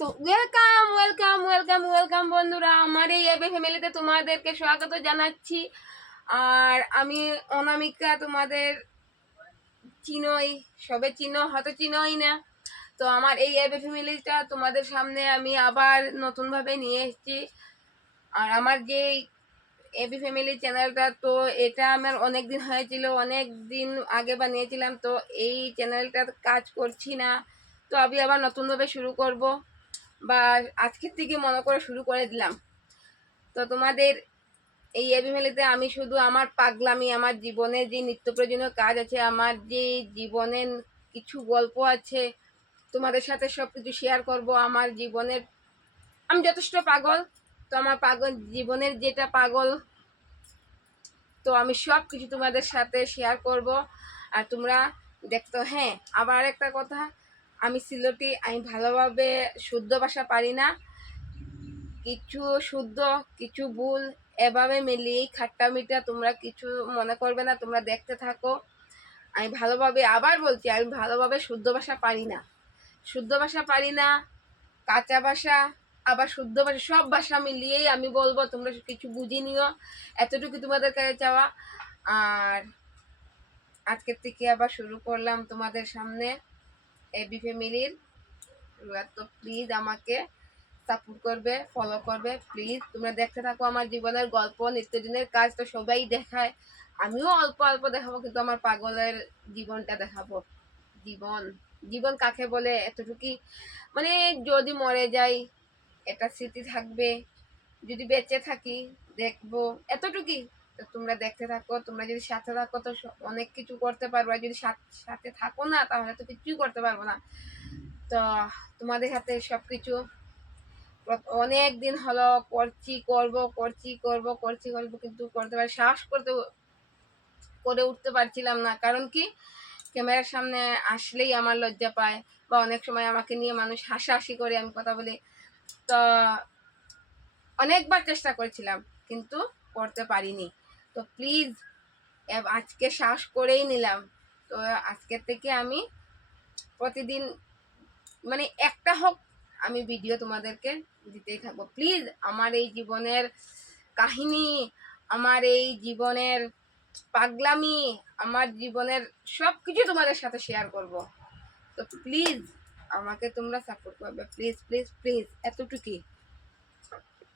তো welcome welcome welcome welcome বন্ধুরা, আমার এই এবে ফ্যামিলিতে তোমাদেরকে স্বাগত জানাচ্ছি। আর আমি অনামিকা, তোমাদের চিনোই, সবে চিনো হয়তো চিনোই না। তো আমার এই এবে ফ্যামিলিটা তোমাদের সামনে আমি আবার নতুনভাবে নিয়ে এসেছি। আর আমার যে এবি ফ্যামিলি চ্যানেলটা, তো এটা আমার অনেক দিন হয়েছিল অনেক দিন আগে বানিয়েছিলাম, তো এই চ্যানেলটা কাজ করছি না। তো আমি আবার নতুনভাবে শুরু করব। বা আজকের থেকে মনে করে শুরু করে দিলাম। তো তোমাদের এই এবি আমি শুধু আমার পাগলামি, আমার জীবনে যে নিত্য প্রয়োজনীয় কাজ আছে, আমার যে জীবনের কিছু গল্প আছে, তোমাদের সাথে সব কিছু শেয়ার করব। আমার জীবনের আমি যথেষ্ট পাগল, তো আমার পাগল জীবনের যেটা পাগল, তো আমি সব কিছু তোমাদের সাথে শেয়ার করব। আর তোমরা দেখতো হ্যাঁ আবার একটা কথা আমি সিলেটি, আমি ভালোভাবে শুদ্ধ ভাষা পারি না। কিছু শুদ্ধ, কিছু ভুল, এভাবে মিলিয়েই খাট্টা মিটা তোমরা কিছু মনে করবে না, তোমরা দেখতে থাকো। আমি ভালোভাবে আবার বলছি, আমি ভালোভাবে শুদ্ধ ভাষা পারি না। শুদ্ধ ভাষা পারি না, কাঁচা ভাষা, আবার শুদ্ধ ভাষা, সব ভাষা মিলিয়েই আমি বলব, তোমরা কিছু বুঝে নিও, এতটুকু তোমাদের কাছে চাওয়া। আর আজকের থেকে আবার শুরু করলাম তোমাদের সামনে। এবি ফ্যামিলির তো প্লিজ আমাকে সাপোর্ট করবে ফলো করবে প্লিজ তোমরা দেখতে থাকো আমার জীবনের গল্প, নিত্যদিনের কাজ, তো সবাই দেখায়। আমিও অল্প অল্প দেখাবো, কিন্তু আমার পাগলের জীবনটা দেখাবো। জীবন জীবন কাকে বলে? এতটুকুই মানে যদি মরে যাই এটা স্মৃতি থাকবে। যদি বেঁচে থাকি, দেখব। এতটুকুই তো তোমরা দেখতে থাকো, তোমরা যদি সাথে থাকো তো অনেক কিছু করতে পারব। যদি সাথে থাকো না, তাহলে তো কিছুই করতে পারব না। তো তোমাদের হাতে সব কিছু অনেক দিন হলো করছি, করব করছি করব করছি, করব, কিন্তু করতে পারি সাহস করতে করে উঠতে পারছিলাম না। কারণ কি? ক্যামেরার সামনে আসলেই আমার লজ্জা পায় বা অনেক সময় আমাকে নিয়ে মানুষ হাসাহাসি করে আমি কথা বলি। তো অনেকবার চেষ্টা করেছিলাম, কিন্তু করতে পারিনি। তো প্লিজ আজকে সাহস করেই নিলাম। তো আজকের থেকে আমি প্রতিদিন মানে একটা হোক, আমি ভিডিও তোমাদেরকে দিতেই থাকব। প্লিজ আমার এই জীবনের কাহিনী, আমার এই জীবনের পাগলামি, আমার জীবনের সব কিছু তোমাদের সাথে শেয়ার করব। তো প্লিজ আমাকে তোমরা সাপোর্ট করবে। প্লিজ প্লিজ প্লিজ এতটুকুই।